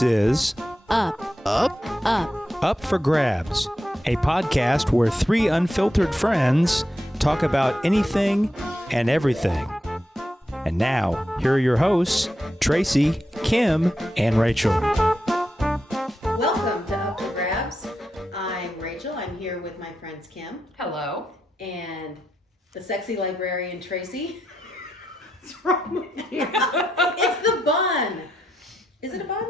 This is Up for Grabs, a podcast where three unfiltered friends talk about anything and everything. And now, here are your hosts, Tracy, Kim, and Rachel. Welcome to Up for Grabs. I'm Rachel. I'm here with my friends Kim. Hello. And the sexy librarian Tracy. What's wrong with you? It's the bun. Is it a bun?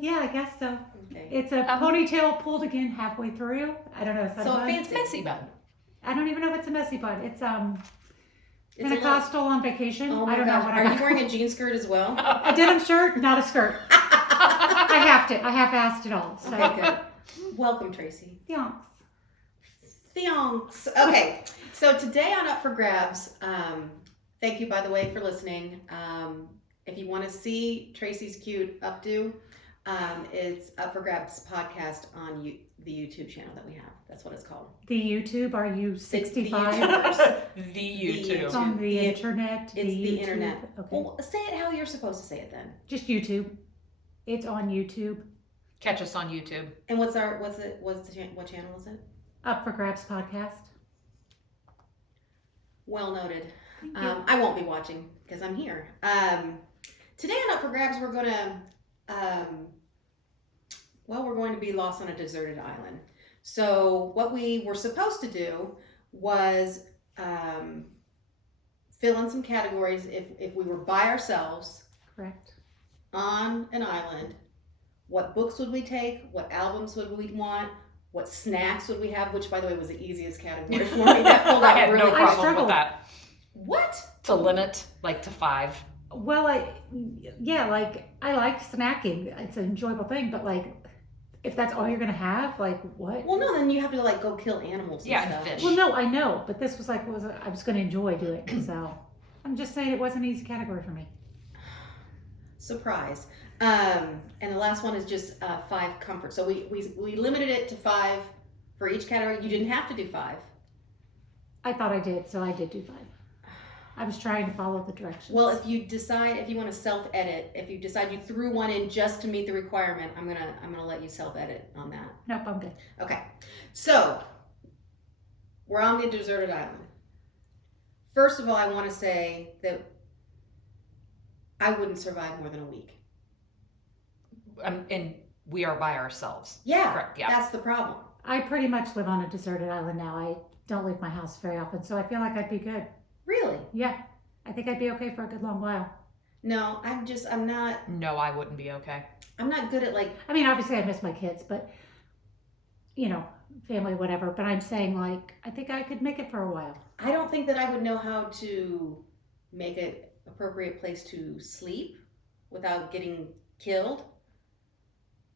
Yeah, I guess so. Okay. It's a ponytail pulled again halfway through. I don't know. Is that So a a bun? fancy Messy bun. I don't even know if it's a messy bun. It's It's Pentecostal on vacation. Oh I my don't gosh. know what Are I got. you wearing a jean skirt as well? A denim shirt, not a skirt. I half-assed it all. So. Okay, good. Welcome, Tracy. Thanks. Thanks. Okay, so today on Up for Grabs, thank you, by the way, for listening. If you want to see Tracy's cute updo, it's Up for Grabs podcast on the YouTube channel that we have. That's what it's called. The YouTube, are you The 65? YouTubers. The YouTube. It's on the internet. It's the internet. Okay. Well, say it how you're supposed to say it then. Just YouTube. It's on YouTube. Catch us on YouTube. And what channel is it? Up for Grabs podcast. Well noted. Thank you. I won't be watching because I'm here. Today on Up for Grabs, we're going to be lost on a deserted island. So what we were supposed to do was fill in some categories if we were by ourselves Correct. on an island. What books would we take? What albums would we want? What snacks would we have? Which, by the way, was the easiest category for me. That pulled I out had really no quick. problem struggled. with that. What? To limit, to 5. Well, I like snacking. It's an enjoyable thing, but if that's all you're gonna have, what? Well, no, then you have to go kill animals and Yeah, and stuff. fish. Well, no, I know, but this was I was gonna enjoy doing it, so I'm just saying it wasn't an easy category for me. Surprise. And the last one is just 5 comfort. So we limited it to 5 for each category. You didn't have to do 5. I thought I did, so I did do 5. I was trying to follow the directions. Well, if you want to self-edit, if you decide you threw one in just to meet the requirement, I'm gonna let you self-edit on that. Nope, I'm good. Okay. So we're on the deserted island. First of all, I want to say that I wouldn't survive more than a week. And we are by ourselves. Yeah, Correct, yeah. That's the problem. I pretty much live on a deserted island now. I don't leave my house very often, so I feel like I'd be good. Really? Yeah, I think I'd be okay for a good long while. No, I'm not. No, I wouldn't be okay. I'm not good at I mean, obviously I miss my kids, but family, whatever. But I'm saying I think I could make it for a while. I don't think that I would know how to make an appropriate place to sleep without getting killed.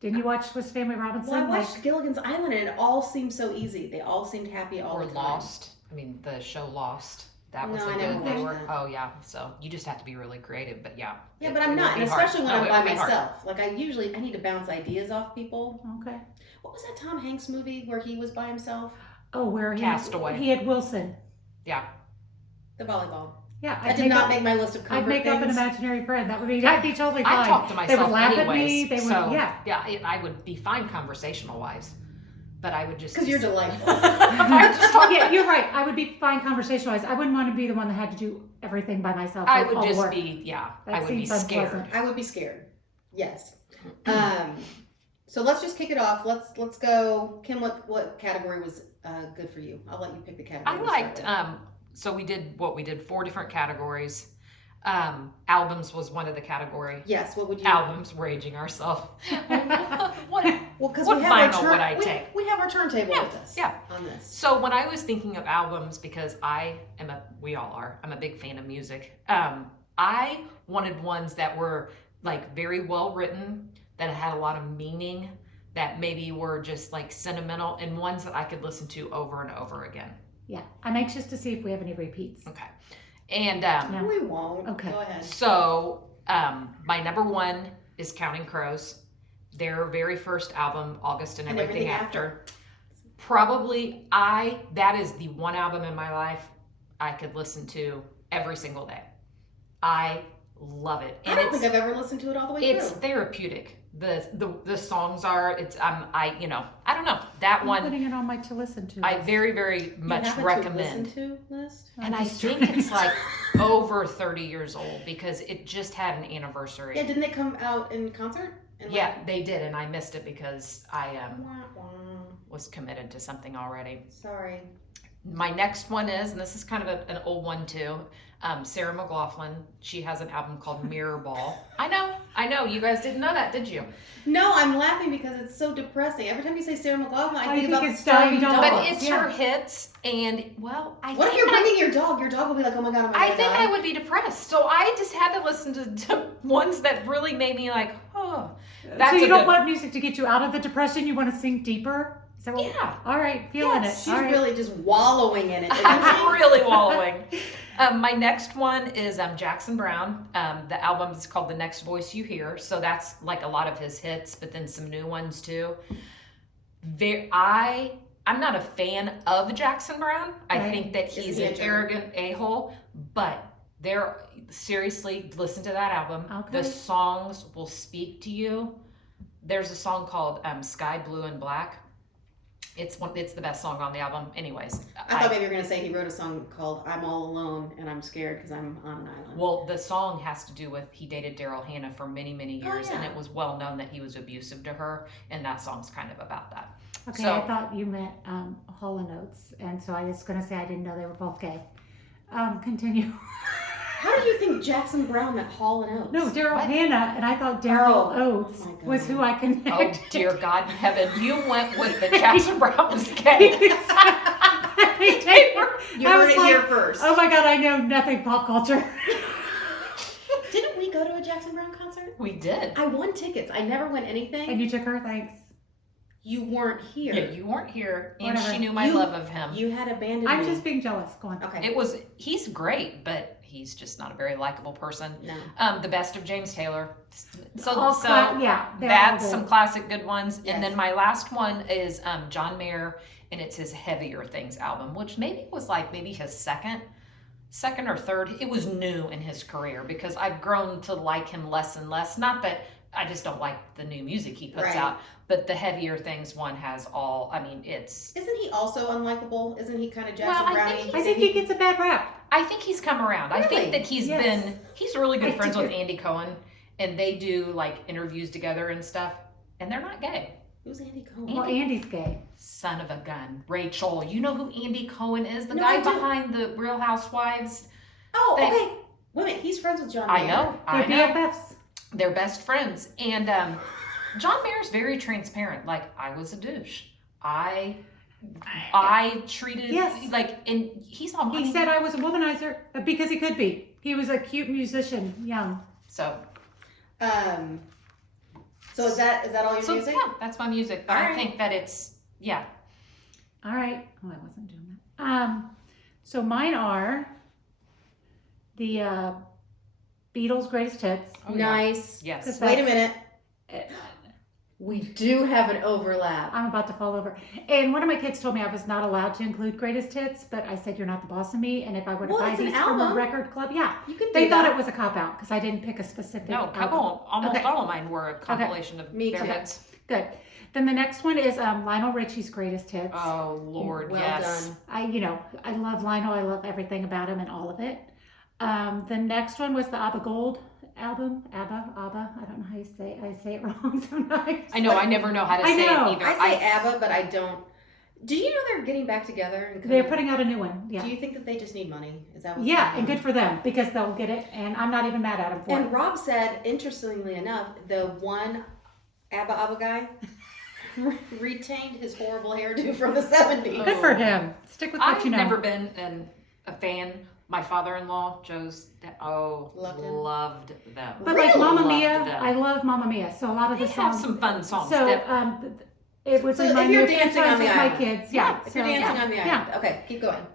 Didn't you watch Swiss Family Robinson? Well, I watched Gilligan's Island and it all seemed so easy. They all seemed happy all Or the time. Lost. I mean, the show Lost. That was No, a I never good. They watched were. that. Oh yeah. So you just have to be really creative. But yeah. Yeah, but I'm not, and especially when I'm by myself. I need to bounce ideas off people. Okay. What was that Tom Hanks movie where he was by himself? Oh, where Castaway. He had Wilson. Yeah. The volleyball. Yeah, That did not make my list of comfort I'd make up an things. imaginary friend. I'd be totally fine. I talk to myself They would laugh anyways. at me. They would, so yeah. I would be fine conversational wise, but I would just Because you're delightful. I would just talk. Yeah, you're right. I would be fine conversation-wise. I wouldn't want to be the one that had to do everything by myself. I like would all the just work. be That I would be seems scared. unpleasant. I would be scared. Yes. So let's just kick it off. Let's go. Kim, what category was good for you? I'll let you pick the category. I to liked start so we did 4 different categories. Albums was one of the category. with. Yes. What would you? Albums, raging ourselves. what Well, because What we have our vinyl would I take? We have our turntable Yeah, with us. yeah. On this. So when I was thinking of albums, because we all are, I'm a big fan of music. I wanted ones that were very well written, that had a lot of meaning, that maybe were just sentimental, and ones that I could listen to over and over again. Yeah, I'm anxious to see if we have any repeats. Okay. And No. We won't. Okay. Go ahead. so my number 1 is Counting Crows. Their very first album, August and Everything After. Probably that is the one album in my life I could listen to every single day. I love it. I don't think I've ever listened to it all the way It's through. therapeutic. The songs are, I don't know, that I'm one putting it on my to listen to. I list. very, very much You have a recommend. to listen to list? And I think it's like over 30 years old because it just had an anniversary. Yeah, didn't they come out in concert? Yeah, they did, and I missed it because I Wah, wah. was committed to something already. Sorry. My next one is, and this is kind of an old one too, Sarah McLachlan. She has an album called Mirror Ball. I know. You guys didn't know that, did you? No, I'm laughing because it's so depressing. Every time you say Sarah McLachlan, I think think about it's the starving dying dog. But it's her hits, and well, What if you're bringing your dog? Your dog will be like, oh my god, I think I would be depressed. So I just had to listen to ones that really made me like, oh. So you don't want music to get you out of the depression? You want to sink deeper? Is that what, Yeah. All right, feeling Yes, it. she's All right. really just wallowing in it. Isn't I'm she? really wallowing. My next one is Jackson Browne. The album is called The Next Voice You Hear. So that's like a lot of his hits, but then some new ones too. I'm not a fan of Jackson Browne. I Right. think that he's Isn't he an a jerk? arrogant a-hole, but seriously, listen to that album. Okay. The songs will speak to you. There's a song called Sky Blue and Black. It's the best song on the album. Anyways, I thought maybe you were going to say he wrote a song called I'm All Alone and I'm Scared because I'm on an island. well, the song has to do with he dated Daryl Hannah for many, many years, yeah. and it was well known that he was abusive to her, and that song's kind of about that. Okay, So- I thought you meant Hall & Oates, and so I was going to say I didn't know they were both gay. Continue. How did you think Jackson Browne met Hall & Oates? No, Daryl What? Hannah, and I thought Daryl Oh, Oates oh my God. was who I connected. Oh dear God in heaven, you went with the Jackson Browne was gay. You I heard was it like, here first. Oh my God, I know nothing pop culture. Didn't we go to a Jackson Browne concert? We did. I won tickets. I never win anything. And you took her, thanks. You weren't here. Yeah, you weren't here, and Whatever. she knew my You- love of him. You had abandoned I'm me. just being jealous. Go on. Okay. He's great, but he's just not a very likable person. No. The Best of James Taylor. Yeah, they're That's all some good. classic good ones. Yes. And then my last one is John Mayer, and it's his Heavier Things album, which maybe was like maybe his second or third. It was new in his career because I've grown to like him less and less. Not that I just don't like the new music he puts Right. out, but the Heavier Things one has all. I mean, it's. Isn't he also unlikable? Isn't he kind of Well, Jackson I Browne? think I think he gets a bad rap. I think he's come around. I think Really? that he's Yes. he's really good I friends do. with Andy Cohen, and they do like interviews together and stuff, and they're not gay. Who's Andy Cohen? Well, Andy's gay. Son of a gun. Rachel, you know who Andy Cohen is? The No, guy I do. behind the Real Housewives. Oh, They- okay. Wait a minute. He's friends with John I Mayer. know. They're I know. BFFs. They're best friends. And John Mayer's very transparent. Like, I was a douche. I treated Yes. like, and he's on He said I was a womanizer because he could be. He was a cute musician, young. so. So is that all your So music? yeah, that's my music. But All I right. think that it's All right. Oh, I wasn't doing that. So mine are the Beatles' greatest hits. Oh, yeah. Nice. Yes. Because Wait a minute. Uh, We do have an overlap. I'm about to fall over. And one of my kids told me I was not allowed to include greatest hits, but I said you're not the boss of me. And if I were to Well, buy it's an these from a album. record club, yeah, You can do they thought that. it was a cop out because I didn't pick a specific. No, album. couple, almost Okay. all of mine were a compilation of Me their too. hits. Good. Then the next one is Lionel Richie's greatest hits. Oh Lord, Well yes. done. I love Lionel. I love everything about him and all of it. The next one was the ABBA Gold album. ABBA. I don't know how you say it. I say it wrong sometimes. I know. I never know how to I say know. it either. I say ABBA, but I don't. Do you know they're getting back together? And They're putting out a new one. Do Yeah. you think that they just need money? Is that what's Yeah, going and on? good for them because they'll get it. And I'm not even mad at them for And it. Rob said, interestingly enough, the one ABBA guy retained his horrible hairdo from the 70s. Good for him. Stick with what I've you know. never been a fan. My father-in-law, Joe's, loved them. But Really? like Mamma Loved Mia, them. I love Mamma Mia. So a lot of They the have songs. some fun songs. So that- it was So in my if you're new dancing times on the with my island. kids. Yeah. If so, you're dancing yeah. on the Yeah. island. Okay, keep going.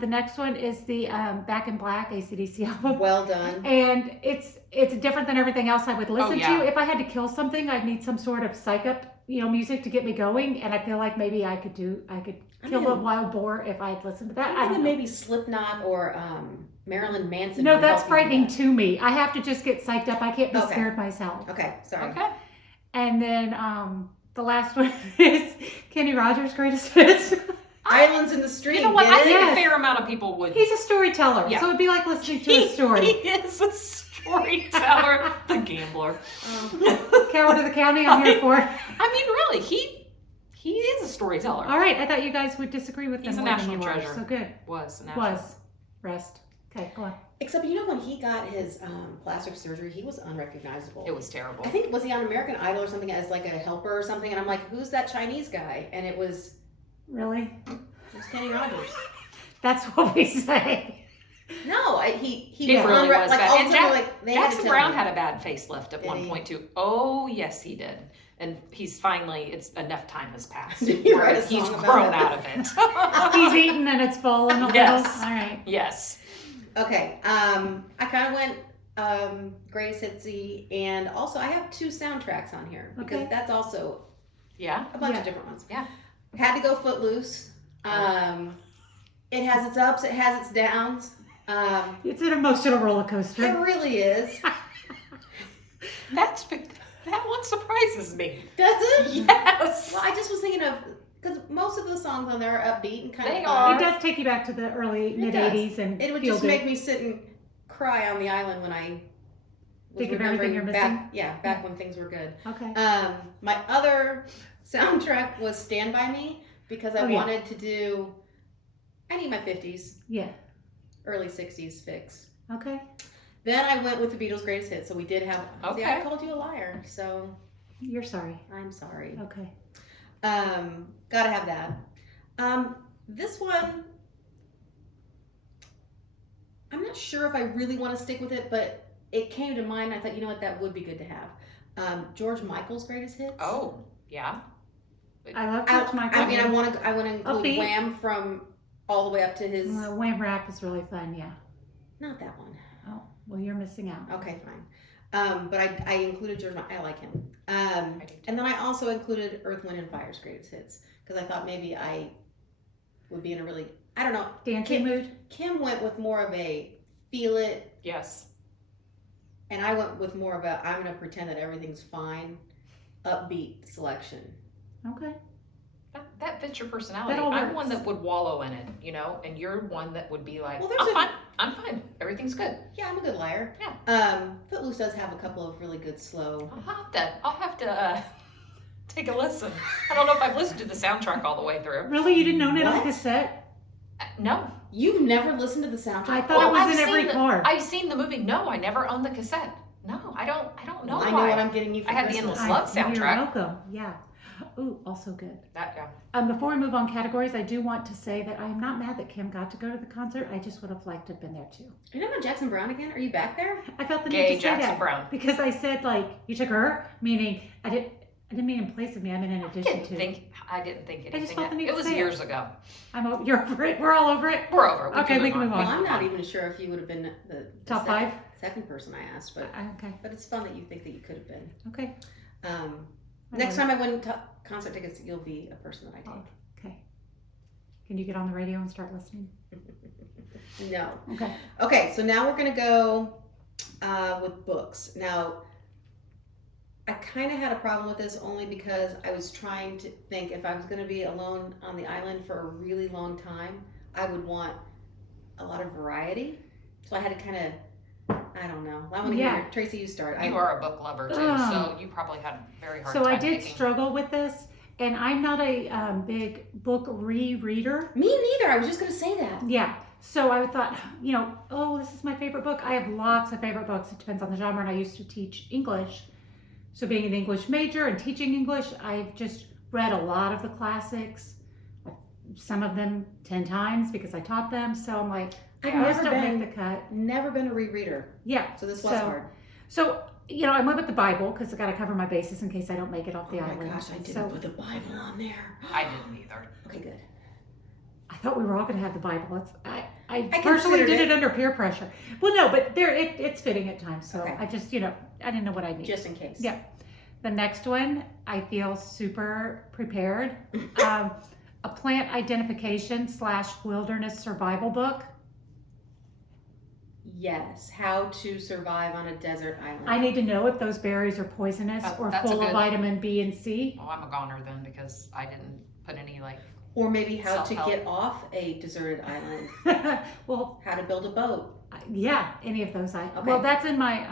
The next one is the Back in Black AC/DC album. Well done. And it's different than everything else I would listen yeah. to. If I had to kill something, I'd need some sort of psych up music to get me going, and I feel like maybe I could kill a wild boar if I'd listened to that. I'm thinking maybe Slipknot or Marilyn Manson. No, would that's help you do frightening that. to me. I have to just get psyched up. I can't be Okay. scared myself. Okay, sorry. Okay. And then the last one is Kenny Rogers' greatest hits. Islands in the Stream. You know what? I think Yes. a fair amount of people would. He's a storyteller, Yeah. so it'd be like listening to a story. He is a storyteller, the gambler. Coward of the County, I'm here for it. I mean, really, he is a storyteller. All right, I thought you guys would disagree with him. He's a more than national you are, treasure. So good. Was a national. Was. Rest. Okay, go on. Except, when he got his plastic surgery, he was unrecognizable. It was terrible. I think, was he on American Idol or something as like a helper or something? And I'm like, who's that Chinese guy? And it was Really? Kenny Rogers. That's what we say. No, he It really was like, bad. all And of a sudden, they had to Jackson tell Brown me. had a bad facelift at Did one he? point too. Oh yes, he did. And he's finally, it's enough time has passed. Did you where write a he's song about grown it? out of it. He's eaten and it's fallen a Yes. little. All right. Yes. Okay, I kind of went greatest hitsy, and also I have 2 soundtracks on here because Okay. that's also Yeah. a bunch Yeah. of different ones. Yeah. Had to go Footloose. It has its ups, it has its downs. It's an emotional roller It coaster. really is. That one surprises me. Does it? Yes. Well, I just was thinking of, because most of the songs on there are upbeat and kind They of are. It does take you back to the early It mid does. 80s and It would feel just good. make me sit and cry on the island when I was Think of everything remembering you're back, back when things were good. Okay. My other soundtrack was Stand By Me because I Oh, yeah. wanted to do, I need my 50s, Yeah. early 60s fix. Okay. Then I went with the Beatles' greatest hits, so we did have, see, I Okay. called you a liar, so You're sorry. I'm sorry. Okay. Gotta have that. This one, I'm not sure if I really want to stick with it, but it came to mind. I thought, you know what, that would be good to have. George Michael's greatest hits. Oh, yeah. I love I, George Michael. I mean, I want to include Upbeat. Wham from all the way up to his. Well, Wham Rap is really fun, yeah. Not that one. Oh, well, you're missing out. Okay, fine. But I included George. I like him. And then I also included Earth, Wind, and Fire's greatest hits because I thought maybe I would be in a really, I don't know. Dancing mood? Kim went with more of a feel it, Yes. and I went with more of a I'm going to pretend that everything's fine, upbeat selection. Okay. That fits your personality. That all I'm works. one that would wallow in it, and you're one that would be like, Well, there's I'm fine. Everything's good. Yeah, I'm a good liar. Yeah. Footloose does have a couple of really good slow. I'll have to take a listen. I don't know if I've listened to the soundtrack all the way through. Really? You didn't own it on What? cassette? No. You've never listened to the soundtrack? I thought it was I've in every seen car. I've seen the movie. No, I never owned the cassette. No, I don't know I know why. what I'm getting you for I had the Christmas. Endless Love You're soundtrack. welcome. Yeah. Ooh, also good. That, yeah. Before we move on categories, I do want to say that I am not mad that Kim got to go to the concert. I just would have liked to have been there too. Are you talking about Jackson Brown again? Are you back there? I felt the Gay need to say Jackson that Brown. because I said like you took her, meaning I didn't mean in place of me. I mean in I addition didn't to. think anything. just felt the need It to was say it. years ago. You're over it. We're all over it. We're over. it. Okay, we can move on. Well, I'm not even sure if you would have been the Top second, 5? second person I asked, but Okay. it's fun that you think that you could have been. Okay. Next time I win concert tickets, you'll be a person that I take. Okay. Can you get on the radio and start listening? No. Okay. Okay, so now we're gonna go with books. Now, I kind of had a problem with this only because I was trying to think if I was gonna be alone on the island for a really long time, I would want a lot of variety. So I had to kind of, I don't know. I want to hear Tracy. You start. You are a book lover too, so you probably had a very hard time. So I did picking. struggle with this, and I'm not a big book rereader. Me neither. I was just gonna say that. Yeah. So I thought, oh, this is my favorite book. I have lots of favorite books. It depends on the genre, and I used to teach English. So being an English major and teaching English, I've just read a lot of the classics, some of them 10 times because I taught them. So I'm like, most don't make the cut. Never been a rereader. Yeah. So this was hard. So, I went with the Bible because I got to cover my bases in case I don't make it off the Oh island. my gosh, I didn't put the Bible on there. I didn't either. Okay, good. I thought we were all going to have the Bible. I considered personally did it. it under peer pressure. Well, no, but it's fitting at times. So Okay. I just, I didn't know what I needed. Just in case. Yeah. The next one, I feel super prepared. A plant identification / wilderness survival book. Yes, how to survive on a desert island. I need to know if those berries are poisonous or that's full a of good- vitamin B and C. Oh, I'm a goner then because I didn't put any like. Or maybe how to Self-help. get off a deserted island. Well, How to build a boat. yeah, any of those. Okay. Well, that's in my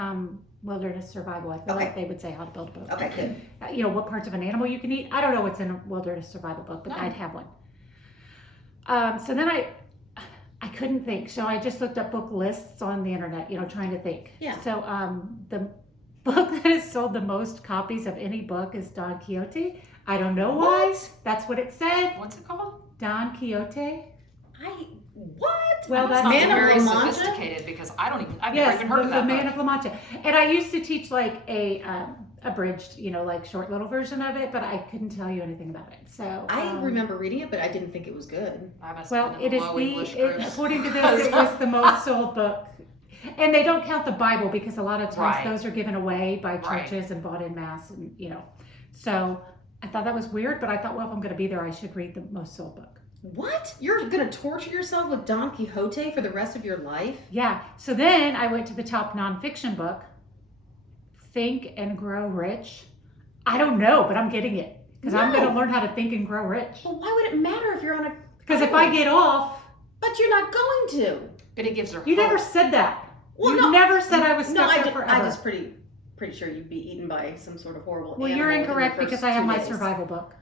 wilderness survival. I feel Okay. like they would say how to build a boat. Okay, good. You know, what parts of an animal you can eat. I don't know what's in a wilderness survival book, but No. I'd have one. So then I couldn't think. So I just looked up book lists on the internet, you know, trying to think. Yeah. So the book that has sold the most copies of any book is Don Quixote. I don't know why. What? That's what it said. What's it called? Don Quixote. What? Well, That's that's not Man of very La Mancha? sophisticated because I've never Yes, even heard of the that Man book. of La Mancha. And I used to teach like a abridged, you know, like short little version of it, but I couldn't tell you anything about it. So I remember reading it, but I didn't think it was good. I must Well, have been it in is the low English the groups. according to this, it was the most sold book. And they don't count the Bible because a lot of times Right. those are given away by Right. churches and bought en masse, and you know. So I thought that was weird, but I thought, well, if I'm going to be there, I should read the most sold book. What? You're gonna torture yourself with Don Quixote for the rest of your life? Yeah. So then I went to the top nonfiction book, Think and Grow Rich. I don't know, but I'm getting it because I'm going to No. learn how to think and grow rich. Well, why would it matter if you're on a? Because if I get off, But you're not going to. But it gives her you hope. never said that. Well, you no. never said I was No, stuck I there did. forever. I just pretty sure you'd be eaten by some sort of horrible Well, animal. you're within the incorrect first because I have 2 my days. survival book.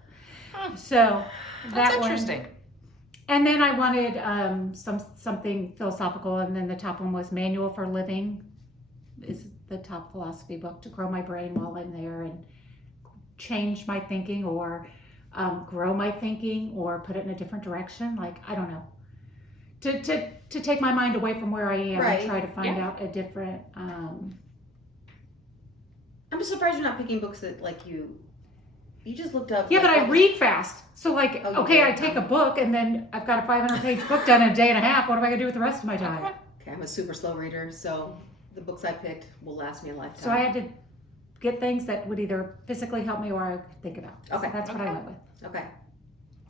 Huh. So That's that one. interesting. And then I wanted something philosophical, and then the top one was Manual for Living. Is the top philosophy book to grow my brain while I'm there and change my thinking, or grow my thinking, or put it in a different direction. Like I don't know, to take my mind away from where I am Right. and try to find Yeah. out a different. I'm just surprised you're not picking books that like you. You just looked up. Yeah, like, but I what- read fast. So like, Oh, you okay, do? I take a book and then I've got a 500-page book done in a day and a half. What am I gonna do with the rest of my time? Okay. Okay, I'm a super slow reader, so the books I picked will last me a lifetime. So I had to get things that would either physically help me or I could think about. Okay. So that's what I Okay. went with. Okay.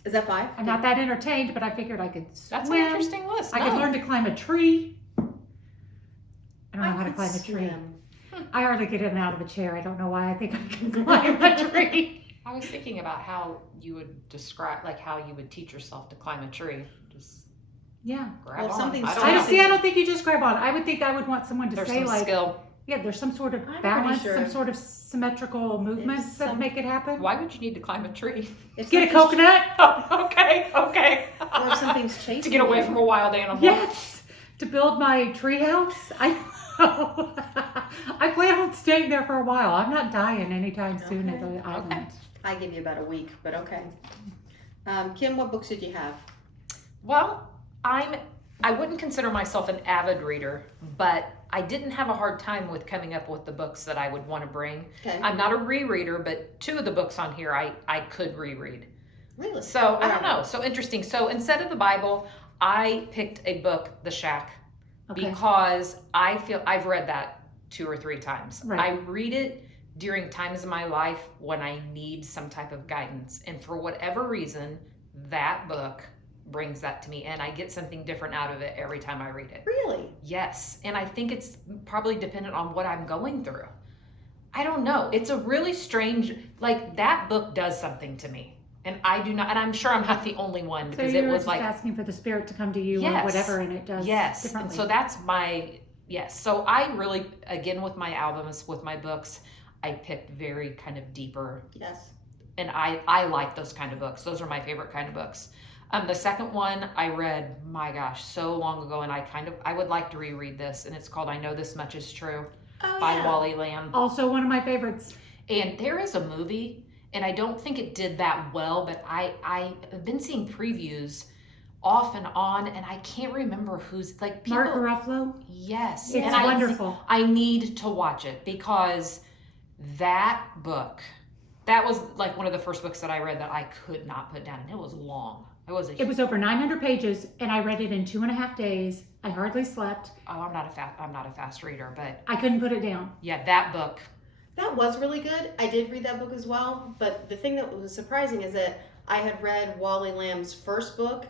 Is that 5? I'm not that entertained, but I figured I could That's swim. an interesting list. I could No. learn to climb a tree. I don't know how to climb a tree. swim. I hardly get in and out of a chair. I don't know why I think I can climb a tree. I was thinking about how you would describe, like how you would teach yourself to climb a tree. Just Yeah. grab Well, on. something's I don't I know. don't see. I don't think you just grab on. I would think I would want someone to There's say some like, skill. yeah, there's some sort of I'm pretty balance, sure. some sort of symmetrical movements that some- make it happen. Why would you need to climb a tree? If Get a something's- coconut. okay. Or if something's chasing To get away you. from a wild animal. Yes, to build my treehouse. I plan on staying there for a while. I'm not dying anytime soon at the island. I give you about a week, but okay. Kim, what books did you have? Well, I wouldn't consider myself an avid reader, but I didn't have a hard time with coming up with the books that I would want to bring. Okay. I'm not a rereader, but 2 of the books on here I could reread. Really? So I don't know. So interesting. So instead of the Bible, I picked a book, The Shack, Okay. because I feel I've read that 2 or 3 times. Right. I read it during times of my life when I need some type of guidance. And for whatever reason, that book brings that to me, and I get something different out of it every time I read it. Really? Yes. And I think it's probably dependent on what I'm going through. I don't know. It's a really strange, like that book does something to me. And I do not, and I'm sure I'm not the only one So because you're it was just like, asking for the spirit to come to you or Yes. whatever, and it does yes. And differently. so that's yes. So I really, again, with my albums, with my books, I picked very kind of deeper, Yes. and I like those kind of books. Those are my favorite kind of books. The second one I read, my gosh, so long ago, and I would like to reread this, and it's called I Know This Much Is True Oh, by yeah. Wally Lamb. Also one of my favorites. And there is a movie, and I don't think it did that well, but I've been seeing previews off and on, and I can't remember who's like people. Mark Ruffalo. Yes, It's and I wonderful. I need to watch it because that book, that was like one of the first books that I read that I could not put down. And it was long. It was over 900 pages, and I read it in 2.5 days. I hardly slept. I'm not a fast reader, but I couldn't put it down. yeah, that book. That was really good. I did read that book as well, but the thing that was surprising is that I had read Wally Lamb's first book,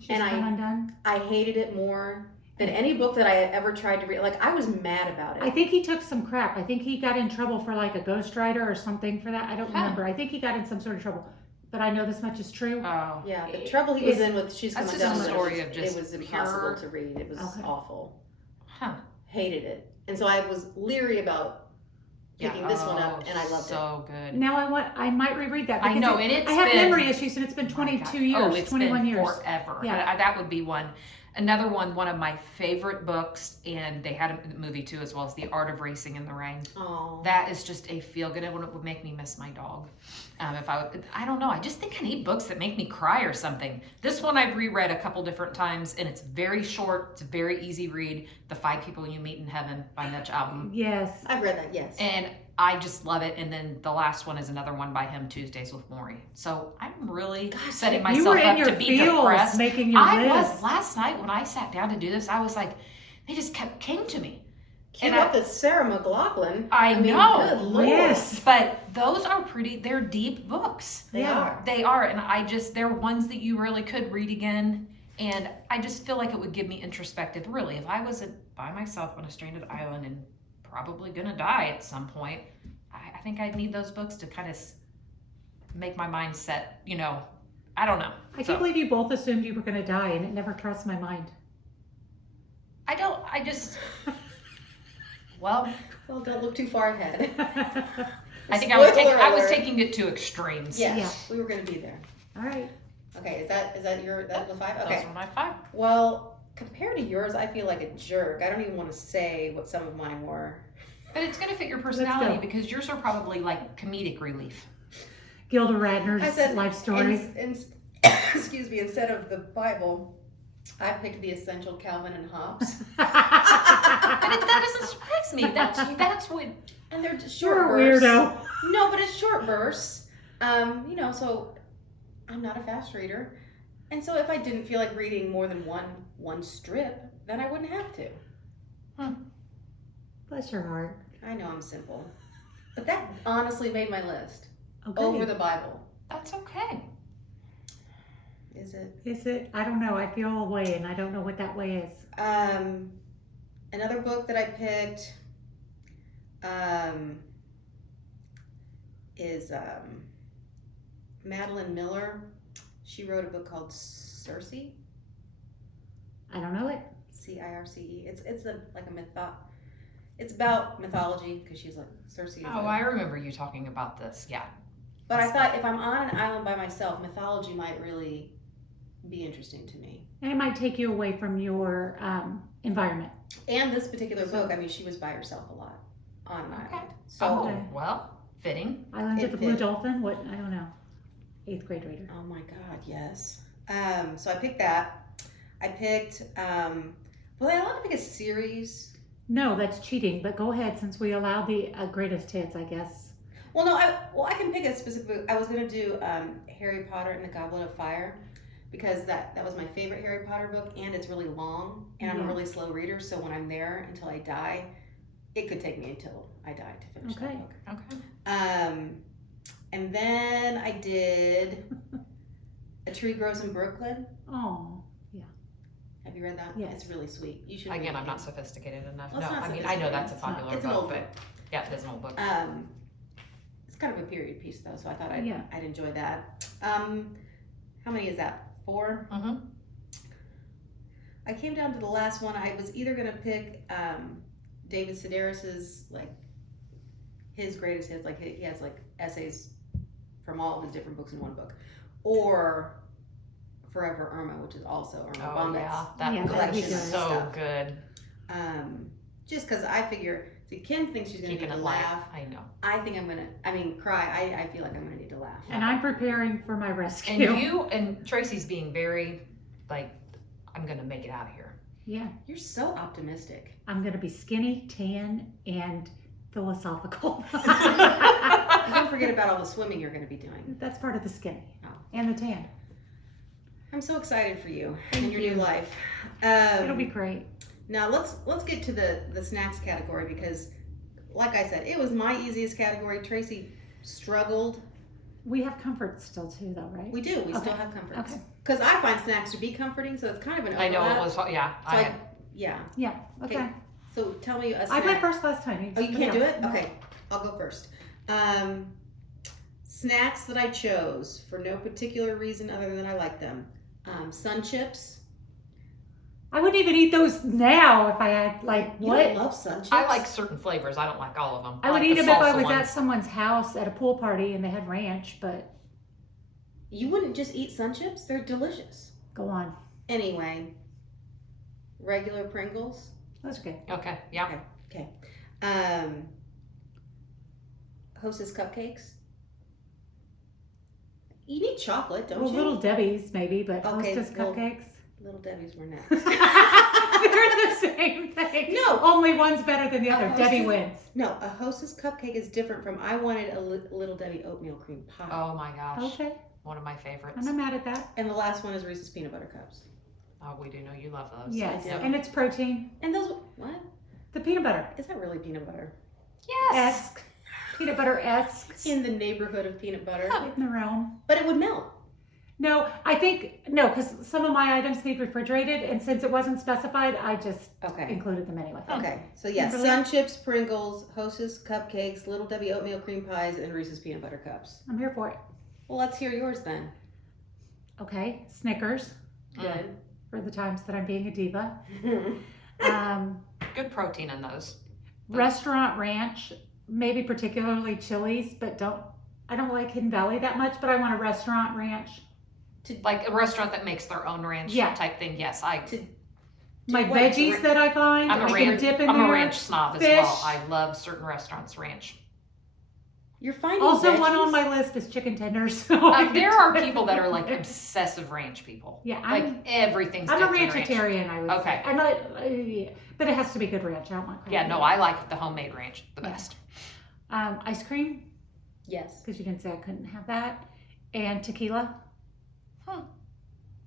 She's and Come Undone. I hated it more than any book that I had ever tried to read. Like, I was mad about it. I think he took some crap. I think he got in trouble for like a ghostwriter or something for that. I don't remember. I think he got in some sort of trouble. But I know this much is true. Oh. Yeah, the trouble he was in with She's Come That's Undone. just a story of just it was impossible pure- to read. It was awful. Huh. Hated it. And so I was leery about picking this one up, and I loved it. So good. Now I might reread that. I because know, and I have been- memory issues, and it's been 22 years, Oh, it's 21 been years. forever. Yeah. That would be one. Another one of my favorite books, and they had a movie too as well, as The Art of Racing in the Rain. Oh. That is just a feel good. It would make me miss my dog. I don't know. I just think I need books that make me cry or something. This one I've reread a couple different times, and it's very short. It's a very easy read. The Five People You Meet in Heaven by Mitch Albom. Yes. I've read that, yes. And I just love it. And then the last one is another one by him, Tuesdays with Maury. So I'm really setting You myself were in up your to be feels depressed. making your I list. was last night when I sat down to do this. I was like, they just came to me. Cue up the Sarah McLachlan. I mean, know. Good Lord. Yes. But those are they're deep books. They are. They are. And they're ones that you really could read again. And I just feel like it would give me introspective. Really, if I was by myself on a stranded island and probably gonna die at some point, I think I'd need those books to kind of make my mind set, I don't know. I can't believe you both assumed you were going to die, and it never crossed my mind. Well, don't look too far ahead. I think I was Spoiler taking it to extremes. Yes, we were going to be there. All right. Okay, is that the 5? Okay. Those were my 5. Well, compared to yours, I feel like a jerk. I don't even want to say what some of mine were. But it's going to fit your personality because yours are probably like comedic relief. Gilda Radner's life story. Excuse me, instead of the Bible, I picked The Essential Calvin and Hobbes. But that doesn't surprise me. That's what. And they're just short You're a bursts. weirdo. No, but it's short bursts. So I'm not a fast reader. And so if I didn't feel like reading more than one strip, then I wouldn't have to. Bless your heart. I know I'm simple. But that honestly made my list. Okay. Over the Bible. That's okay. Is it? Is it? I don't know. I feel a way, and I don't know what that way is. Another book that I picked is Madeline Miller. She wrote a book called Circe. I don't know it. Circe. It's about mythology because she's like Circe. I remember you talking about this. Yeah. But I thought if I'm on an island by myself, mythology might really be interesting to me. And it might take you away from your environment. And this particular book, she was by herself a lot on an island. So, Oh, well, fitting. Island of the Blue Dolphin? What? I don't know. 8th grade reader. Oh my God, yes. So I picked that. I picked, well, I allowed to pick a series. No, that's cheating, but go ahead since we allowed the greatest hits, I guess. Well, no, I can pick a specific book. I was going to do Harry Potter and the Goblet of Fire because that was my favorite Harry Potter book, and it's really long, and I'm a really slow reader, so when I'm there until I die, it could take me until I die to finish that book. Okay. And then I did A Tree Grows in Brooklyn. Oh, yeah. Have you read that? Yes. It's really sweet. You should. Again, read I'm it. not sophisticated enough. Well, it's No, not I know that's a sophisticated. popular It's an book, old but book. yeah, it is an old book. It's kind of a period piece though, so I thought I'd enjoy that. How many is that? 4? Mm-hmm. I came down to the last one. I was either gonna pick David Sedaris's his greatest hits, he has essays from all of his different books in one book, or Forever Irma, which is also Irma Bumbeck's that collection is of so stuff. good. Just because I figure, Kim thinks she's gonna Keeping need it to light. laugh. I know. I think I'm gonna, cry. I feel like I'm gonna need to laugh. And I'm preparing for my rescue. And you and Tracy's being very I'm gonna make it out of here. Yeah. You're so optimistic. I'm going to be skinny, tan, and philosophical. Don't forget about all the swimming you're gonna be doing. That's part of the skinny Oh. and the tan. I'm so excited for you Thank and your you. new life. It'll be great. Now let's get to the snacks category because like I said, it was my easiest category. Tracy struggled. We have comfort still too, though, right? We do. We Okay. still have comforts. Okay. Because I find snacks to be comforting, so it's kind of an I overlap. know it was. Yeah, So I had. yeah. Yeah. Okay. Okay. So tell me a I snack. went first last time. Oh, you can't do it? No. Okay. I'll go first. Snacks that I chose for no particular reason other than I like them. Sun chips. I wouldn't even eat those now if I had You what? don't love sun chips? I like certain flavors. I don't like all of them. I would like eat the them if I salsa was at ones. someone's house at a pool party and they had ranch, but You wouldn't just eat sun chips? They're delicious. go on. Anyway, regular Pringles. That's okay. Okay. Yeah. Okay. Hostess cupcakes. You need chocolate, don't Well, you? Little Debbie's maybe, but Okay, Hostess well- cupcakes. Little Debbie's were next. They're the same thing. No. Only one's better than the other. Oh, Debbie Hostess- wins. No, a Hostess cupcake is different from I wanted a Little Debbie oatmeal cream pie. Oh my gosh. Okay. One of my favorites. I'm not mad at that. And the last one is Reese's peanut butter cups. Oh, we do know you love those. Yes. I do. And it's protein. And those, what? The peanut butter. Is that really peanut butter? Yes. Esque. Peanut butter esque. In the neighborhood of peanut butter. In the realm. But it would melt. No, I think, no, because some of my items need refrigerated, and since it wasn't specified, I just Okay. included them anyway. Okay. So yes, Really? Sun Chips, Pringles, Hostess cupcakes, Little Debbie oatmeal cream pies, and Reese's peanut butter cups. I'm here for it. Well, let's hear yours then. Okay. Snickers, Good. for the times that I'm being a diva. Good protein in those. Restaurant ranch, maybe particularly Chili's, but I don't like Hidden Valley that much, but I want a restaurant ranch. Like a restaurant that makes their own ranch Yeah. type thing. Yes, I. My what veggies ranch? that I find, I'm a I can ranch. dip in I'm there. a ranch snob as Fish. well. I love certain restaurants' ranch. You're finding Also, veggies? one on my list is chicken tenders. There are people that are like obsessive ranch people. Yeah, Like everything's. I'm a dipped in ranch. ranchitarian, I would Okay. say. Yeah. But it has to be good ranch. I don't want Yeah, crappy. no, I like the homemade ranch the Yeah. best. Ice cream, Yes. because you didn't say I couldn't have that. And tequila.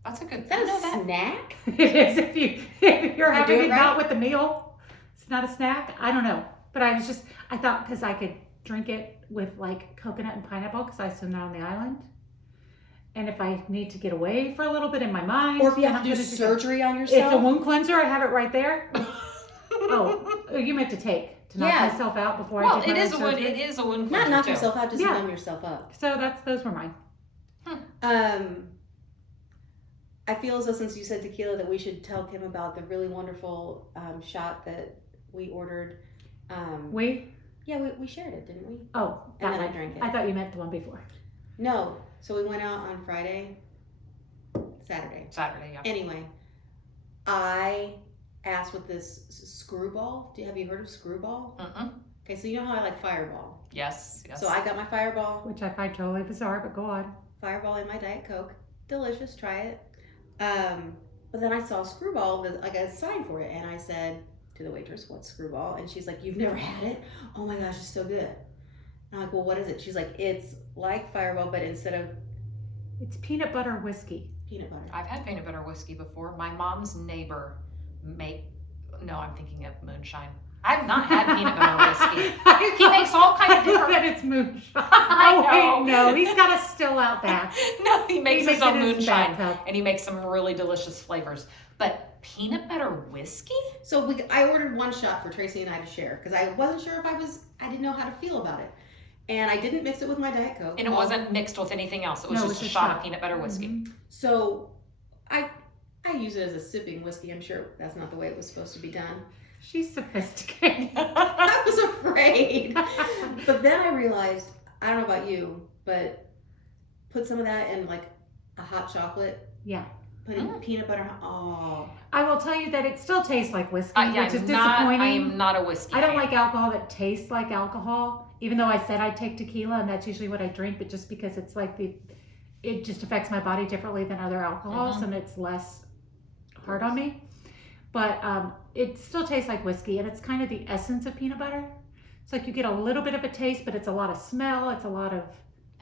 That's a good. Is that I know a snack? It is if you're You having do it it right? out with the meal. It's not a snack. I don't know. But I thought because I could drink it with like coconut and pineapple because I assume they're on the island. And if I need to get away for a little bit in my mind. Or if you then have to I'm do gonna surgery on It's a yourself? wound cleanser. I have it right there. Oh, you meant to knock Yeah. myself out before I Well, take my it is a own wound. surgery. It is a wound. Not cleanser, knock too. yourself out, just Yeah. numb yourself up. So those were mine. I feel as though since you said tequila that we should tell Kim about the really wonderful shot that we ordered. Yeah, we shared it, didn't we? Oh, And that then I one. drank it. I thought you meant the one before. No. So we went out on Saturday. Saturday, yeah. Anyway, I asked with this screwball. Have you heard of screwball? Mm-mm. Okay, so you know how I like Fireball. Yes, yes. So I got my Fireball Which I find totally bizarre, but go on. in my Diet Coke. Delicious, try it. But then I saw Screwball, like a sign for it, and I said to the waitress, "What's Screwball?" And she's like, "You've never had it? Oh my gosh, it's so good." And I'm like, "Well, what is it?" She's like, "It's like Fireball, but instead of It's peanut butter whiskey. peanut butter." I've had peanut butter whiskey before. My mom's neighbor no, I'm thinking of moonshine. I've not had peanut butter whiskey. He makes all kinds of different. That it's moonshine. I Oh, know. wait, no, he's got a still out back. No, he makes his it own in his moonshine, bathtub. and he makes some really delicious flavors. But peanut butter whiskey? So I ordered one shot for Tracy and I to share because I wasn't sure if I didn't know how to feel about it, and I didn't mix it with my Diet Coke. And it wasn't mixed with anything else. It was No, just it's a shot of peanut butter whiskey. Mhm. So I use it as a sipping whiskey. I'm sure that's not the way it was supposed to be done. She's sophisticated. I was afraid. But then I realized, I don't know about you, but put some of that in like a hot chocolate. Yeah. Put in peanut butter. Oh. I will tell you that it still tastes like whiskey, Yeah, which is I disappointing. am not a whiskey I don't fan. like alcohol that tastes like alcohol, even though I said I'd take tequila, and that's usually what I drink, but just because it's like it just affects my body differently than other alcohols, and it's less hard on me. But it still tastes like whiskey, and it's kind of the essence of peanut butter. It's like you get a little bit of a taste, but it's a lot of smell. It's a lot of,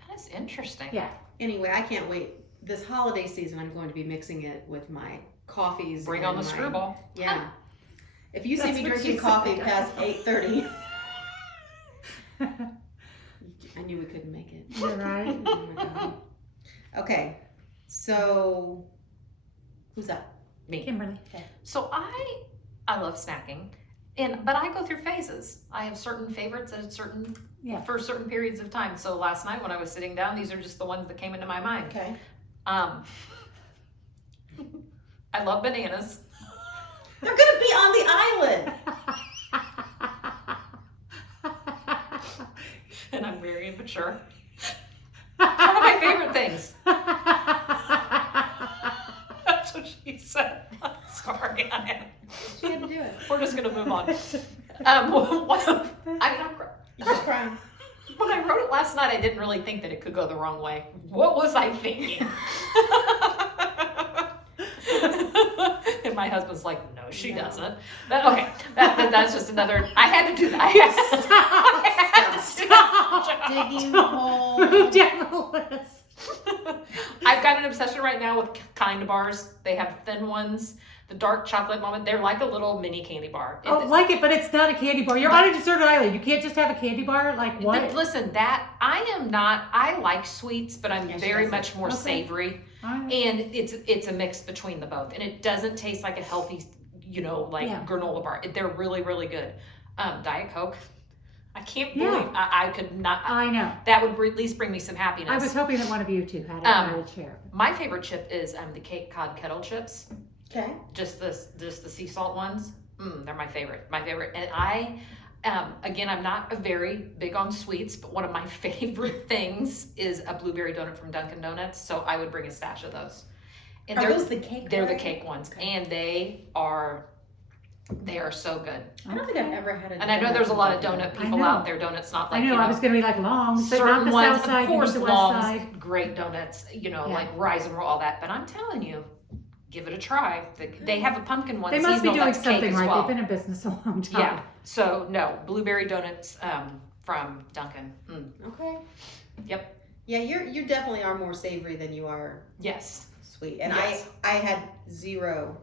That's interesting. yeah. Anyway, I can't wait. This holiday season, I'm going to be mixing it with my coffees. Bring and on the my- screwball. Yeah. If you see That's me what drinking she coffee said. past 8:30, I knew we couldn't make it. You're right. Oh my God. Okay, so who's up? Me. Kimberly. So I love snacking, but I go through phases. I have certain favorites at for certain periods of time. So last night when I was sitting down, these are just the ones that came into my mind. Okay. I love bananas. They're gonna be on the island. And I'm very immature. It's one of my favorite things. That's what she said. I'm sorry. She had to do it. We're just gonna move on. I'm Just crying. when I wrote it last night, I didn't really think that it could go the wrong way. What was I thinking? And my husband's like, no, she doesn't. But okay, that's just another. I had to do that. Digging Move hole. down the list. I've got an obsession right now with kind bars. They have thin ones. The dark chocolate moment, they're like a little mini candy bar. Oh, like it, but it's not a candy bar. You're on a deserted island. You can't just have a candy bar. Like what? But listen, I like sweets, but I'm very much more savory. Alright. And it's a mix between the both. And it doesn't taste like a healthy, granola bar. They're really, really good. Diet Coke. I can't believe I could not. I know. That would at least bring me some happiness. I was hoping that one of you two had it. And I would share. My favorite chip is the Cape Cod kettle chips. Okay. Just the sea salt ones. They're my favorite. And I, again, I'm not very big on sweets, but one of my favorite things is a blueberry donut from Dunkin' Donuts. So I would bring a stash of those. And Are those the cake? They're the cake ones, and they are so good. I don't think I've ever had a. And I know there's a lot of donut people out there. Donuts not like I know. I was going to be like long, but not certain the ones, south side, of course, the west long, side. great donuts. Like rise and roll, all that. But I'm telling you. Give it a try. They have a pumpkin one. They must be doing something right. Well. They've been in business a long time. Yeah. So no, blueberry donuts from Dunkin'. Okay. Yep. Yeah, you definitely are more savory than you are Yes. sweet. And Yes. I had zero.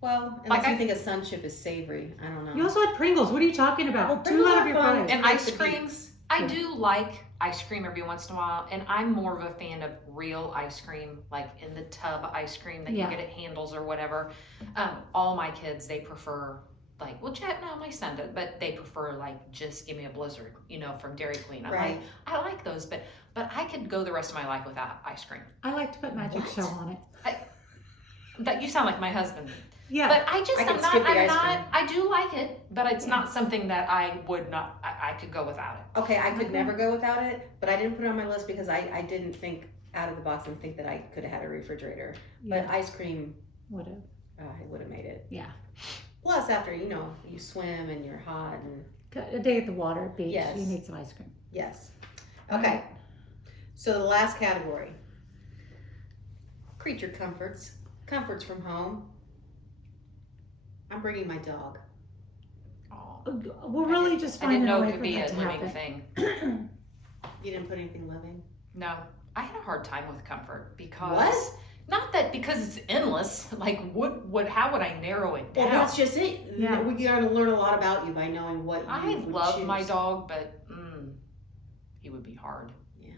Well, unless you think a sun chip is savory. I don't know. You also had Pringles. What are you talking about? Well, Two out of your Pringles are fun. five. And Like ice the cream. beets. I do like ice cream every once in a while, and I'm more of a fan of real ice cream, like in the tub ice cream that you get at Handles or whatever. All my kids, they prefer my son does, but they prefer like just give me a Blizzard, from Dairy Queen. I'm like, I like those, but I could go the rest of my life without ice cream. I like to put magic shell on it. But you sound like my husband. Yeah. But I'm skip the ice cream. I do like it, but it's not something that I would not, I could go without it. Okay, I could never go without it, but I didn't put it on my list because I didn't think out of the box and think that I could have had a refrigerator. But ice cream, would have. I would have made it. Yeah. Plus, after you swim and you're hot and A day at the water, beach. Yes. You need some ice cream. yes. Okay. So the last category: creature comforts from home. I'm bringing my dog. We're really just I didn't finding a know way it could for be that a to living happen. thing. You didn't put anything living? No, I had a hard time with comfort because What? Not that because it's endless. Like, how would I narrow it down? Well, that's just it. Yeah. We got to learn a lot about you by knowing what you I would love choose. my dog, but he would be hard. Yeah.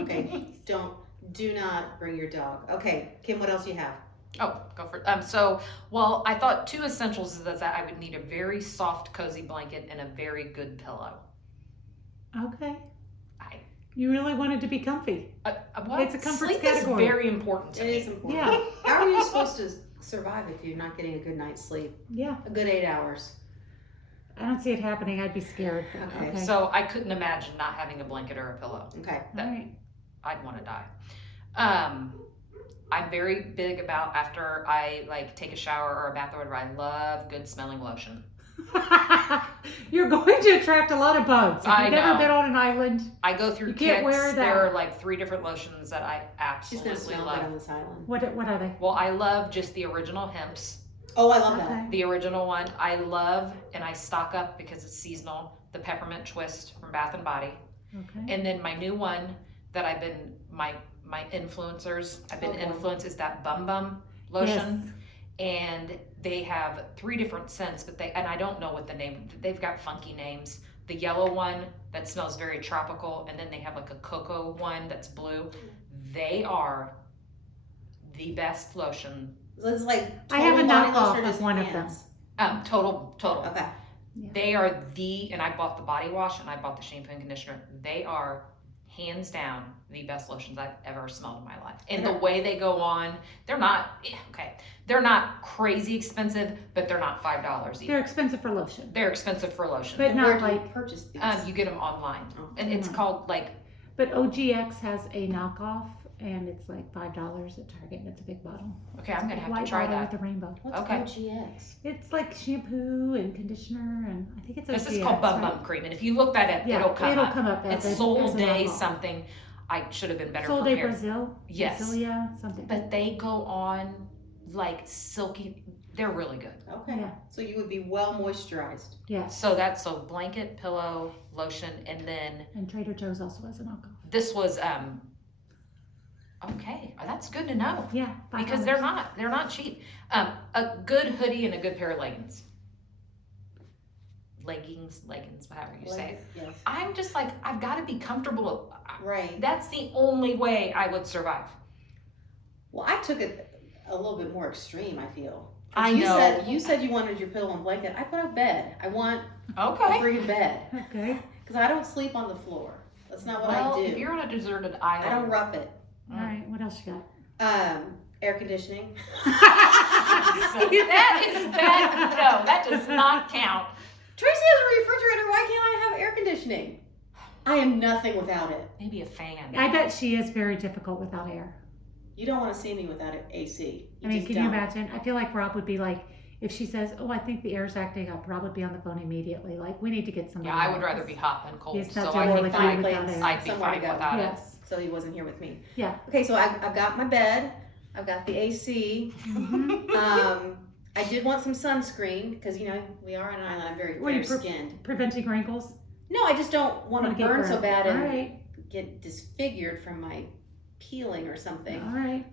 Okay. Do not bring your dog. Okay, Kim, what else you have? Oh, go for it. I thought two essentials is that I would need a very soft, cozy blanket and a very good pillow. Okay. You really wanted to be comfy. It's a comfort sleep category. is very important to me. It is important. Yeah. How are you supposed to survive if you're not getting a good night's sleep? Yeah. A good 8 hours. I don't see it happening. I'd be scared. Okay. Okay. So I couldn't imagine not having a blanket or a pillow. Okay. All right. I'd want to die. I'm very big about after I take a shower or a bath or whatever, I love good smelling lotion. You're going to attract a lot of bugs. If I you've never know. been on an island, I go through You can't kits. wear that. There are 3 different lotions that I She's gonna absolutely smell good love. on this island. what are they? Well, I love just the original Hemp's. Oh, I love that. Okay. The original one. I love, and I stock up because it's seasonal, the Peppermint Twist from Bath & Body. Okay. And then my new one that I've been, my influencers, I've been Okay. influenced is that Bum Bum lotion. And they have 3 different scents, and I don't know what the name, they've got funky names. the yellow one that smells very tropical, and then they have like a cocoa one that's blue. They are the best lotion. So it's like I have a total body knockoff lotion or of just one of them. hands? Total. Okay. Yeah. They are and I bought the body wash and I bought the shampoo and conditioner. They are hands down the best lotions I've ever smelled in my life. And the way they go on, they're not crazy expensive, but they're not $5 either. They're expensive for lotion. They're expensive for lotion. But And not where do you like, purchase these? You get them online, Oh. and it's called like. but OGX has a knockoff, and it's like $5 at Target, and it's a big bottle. Okay, I'm gonna have to White try bottle that. with a rainbow. What's Okay. OGX? It's like shampoo and conditioner, and I think it's OGX. This is called Bum right? Bum Cream, and if you look that up, Yeah, it'll come up. as It's a- Sol as a de knockoff. something. I should have been better Sol de prepared. Brazil. Yes. Brasilia, something. But they go on like silky. They're really good. Okay. Yeah. So you would be well moisturized. Yes. So that's a blanket, pillow, lotion, and then And Trader Joe's also has a knockoff. this was okay. That's good to know Yeah. because $5. they're not cheap. A good hoodie and a good pair of leggings, however you say it. Yes. I'm just like, I've got to be comfortable. Right. That's the only way I would survive. Well, I took it a little bit more extreme, I feel. I know. You said you wanted your pillow and blanket. I put a bed. I want a Okay. freaking bed. Okay. Because I don't sleep on the floor. That's not what Well, I do. if you're on a deserted I don't island, rough it. All right. What else you got? Air conditioning. that does not count. Tracy has a refrigerator. Why can't I have air conditioning? I am nothing without it. Maybe a fan. I bet she is very difficult without air. You don't want to see me without an AC. I mean, just can you don't. imagine? I feel like Rob would be like, if she says, "Oh, I think the air's acting up," Rob would be on the phone immediately. Like, we need to get somebody. Yeah, I would else. rather be hot than cold. It's not So I generally think fine I'd without air. I'd be Somewhere to fine go. without it. Yes. So he wasn't here with me. Yeah. Okay, so I've got my bed. I've got the AC. Mhm. I did want some sunscreen because, you know, we are on an island. I'm very What are you fair skinned. Preventing wrinkles. No, I just don't want to Wanna get burn so burnt. bad All and right. get disfigured from my peeling or something. All right.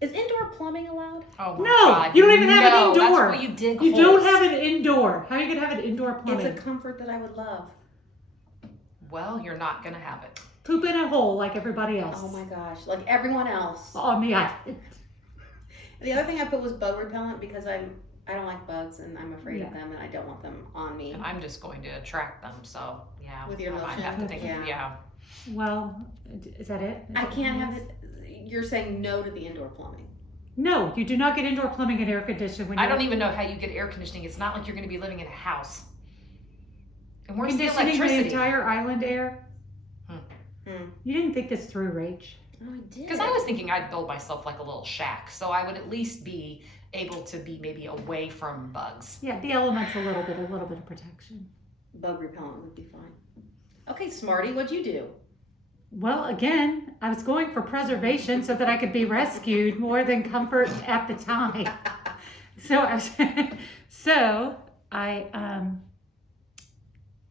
Is indoor plumbing allowed? Oh my No, God. you don't even have it No, indoor. That's where you dig You holes. don't have it indoor. How are you gonna have it indoor plumbing? It's a comfort that I would love. Well, you're not gonna have it. Poop in a hole like everybody else. Oh my gosh, like everyone else. On the island. The other thing I put was bug repellent because I don't like bugs and I'm afraid of Yeah. them and I don't want them on me. And I'm just going to attract them. So yeah, With your I might lotion? have to think. Yeah. Yeah. Well, is that it? Is I that can't what have is? it. You're saying no to the indoor plumbing. No, you do not get indoor plumbing and air conditioning when I you're don't even know how you get air conditioning. It's not like you're going to be living in a house. And where's the conditioning the electricity? entire island air. Hmm. You didn't think this through, Rach. Oh, I did. Because I was thinking I'd build myself like a little shack, so I would at least be able to be maybe away from bugs. Yeah, the elements a little bit of protection. Bug repellent would be fine. Okay, Smarty, what'd you do? Well, again, I was going for preservation so that I could be rescued more than comfort at the time. So I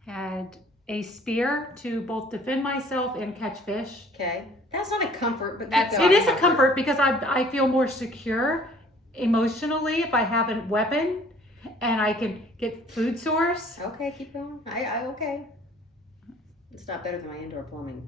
had a spear to both defend myself and catch fish. Okay, that's not a comfort, but That's keep It going. is a comfort because I feel more secure emotionally if I have a weapon and I can get food source. Okay, keep going. I okay. It's not better than my indoor plumbing.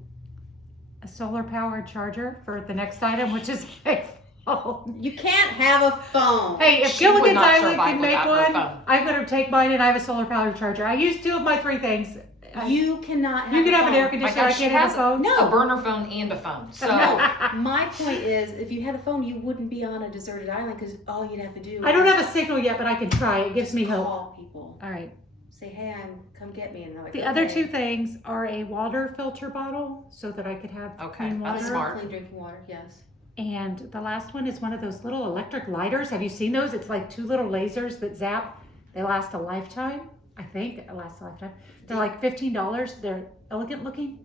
A solar powered charger for the next item, which is my phone. You can't have a phone. Hey, if She would Gilligan's not Island survive can make without her one, phone. I'm going to take mine and I have a solar powered charger. I used 2 of my 3 things. You cannot have You can a have an phone. air conditioner, I she can't have has a phone. No. A burner phone and a phone. So My point is, if you had a phone, you wouldn't be on a deserted island because all you'd have to do I don't have a signal yet, but I can try. It gives me hope. call people. All right. Say, hey, come get me. And they're like, The other okay. 2 things are a water filter bottle so that I could have Okay, clean that's water. smart. Clean drinking water, yes. And the last one is one of those little electric lighters. Have you seen those? It's like 2 little lasers that zap. They last a lifetime. I think it lasts a lifetime. They're like $15. They're elegant looking.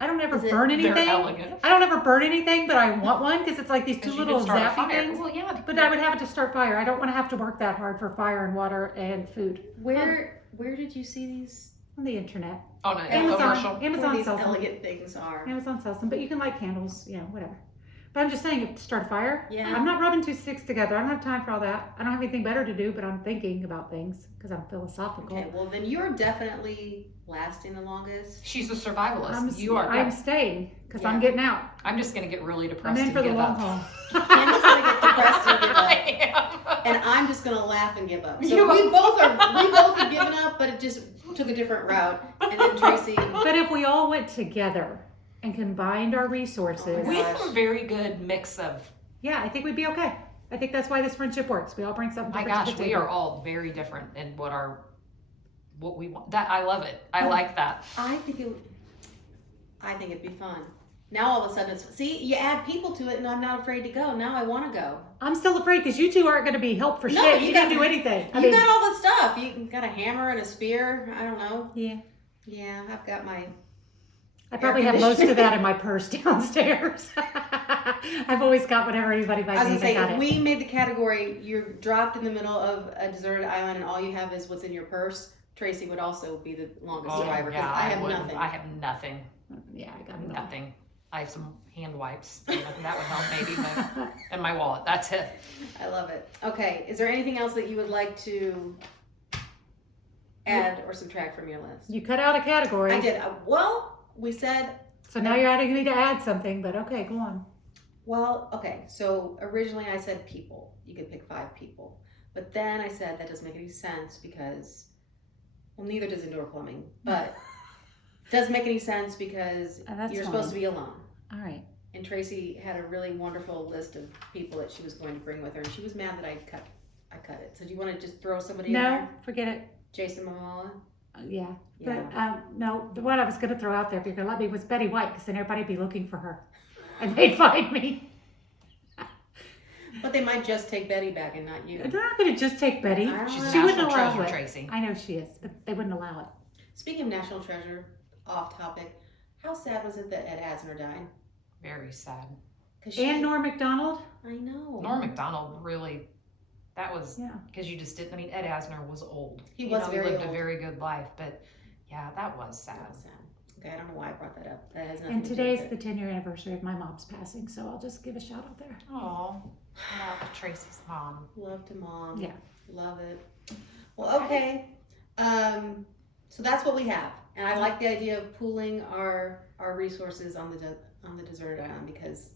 I don't ever Is it- burn they're anything. elegant. I don't ever burn anything, but I want one because it's like these 2 Because you little can start a zappy fire. things. Well, yeah. But I would have it to start fire. I don't want to have to work that hard for fire and water and food Where did you see these? on the internet. Oh no, Amazon. commercial. What Amazon these sells them. elegant things are. Amazon sells them, but you can light candles, whatever. But I'm just saying, start a fire. Yeah. I'm not rubbing two sticks together. I don't have time for all that. I don't have anything better to do, but I'm thinking about things because I'm philosophical. Okay, well then you're definitely lasting the longest. She's a survivalist. You are. I'm staying because I'm Yeah. getting out. I'm just gonna get really depressed. I'm in and for the give long up. haul. Candace's gonna get depressed and give up. I am. And I'm just gonna laugh and give up. So You we both have given up, but it just took a different route. And then Tracy, But if we all went together and combined our resources, We have a very good mix of. yeah, I think we'd be okay. I think that's why this friendship works. We all bring something My different gosh, to the we table. are all very different in what we want. That I love it. I like that. I think it'd be fun. Now all of a sudden see, you add people to it and I'm not afraid to go. Now I wanna go. I'm still afraid because you two aren't going to be help for No, shit. you You can't got- do anything. You got all the stuff. You got a hammer and a spear. I don't know. Yeah. Yeah, I've got my I probably have most of that in my purse downstairs. I've always got whatever anybody I might was need. gonna say, I got if it. we made the category, you're dropped in the middle of a deserted island and all you have is what's in your purse, Tracy would also be the longest survivor because I have wouldn't. nothing. I have nothing. Yeah, I got it. all. Nothing. I have some hand wipes. That would help maybe, but and my wallet. That's it. I love it. Okay, is there anything else that you would like to add or subtract from your list? You cut out a category. I did. Well, we said, So now you're asking me to add something, but okay, go on. okay, so originally I said people. You could pick 5 people. But then I said that doesn't make any sense because, well, neither does indoor plumbing, but it doesn't make any sense because That's you're fine. supposed to be alone. All right. And Tracy had a really wonderful list of people that she was going to bring with her, and she was mad that I cut it. So do you want to just throw somebody in No, there? forget it. Jason Momoa? Yeah. Yeah. But no, the one I was going to throw out there, if you're going to let me, was Betty White, because then everybody'd be looking for her. And they'd find me. But they might just take Betty back and not you. They're not going to just take Betty. I don't She's know. a She wouldn't national allow treasure, it. Tracy. I know she is, but they wouldn't allow it. Speaking of National Treasure, off topic, how sad was it that Ed Asner died? Very sad. And Norm Macdonald. I know. Norm Macdonald really. That was Yeah. because you just didn't. I mean, Ed Asner was old. He was very lived old. a very good life, but yeah, that was sad. That was sad. Okay, I don't know why I brought that up. That has nothing And to do today's with the it. 10-year anniversary of my mom's passing, so I'll just give a shout out there. Oh, Tracy's mom. Love to mom. Yeah. Love it. Well, okay. So that's what we have, and I like the idea of pooling our resources on the deserted island because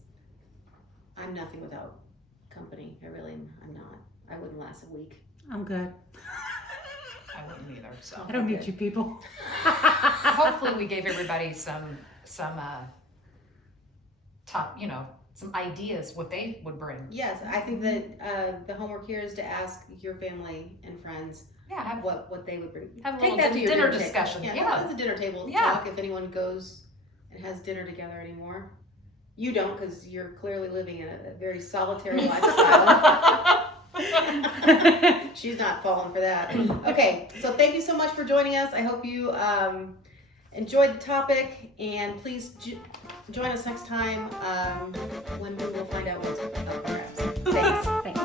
I'm nothing without company. I'm not. I wouldn't last a week. I'm good. I wouldn't either. So I don't need you people. hopefully we gave everybody some top, some ideas what they would bring. Yes, I think that the homework here is to ask your family and friends Yeah, have what they would bring. Have a Take little that to your dinner table. discussion. Yeah, Yeah. that's a dinner table Yeah. talk if anyone goes and has dinner together anymore. You don't because you're clearly living in a very solitary lifestyle. She's not falling for that. Okay, so thank you so much for joining us. I hope you enjoyed the topic, and please join us next time when we will find out what's up for grabs. Thanks. Thanks.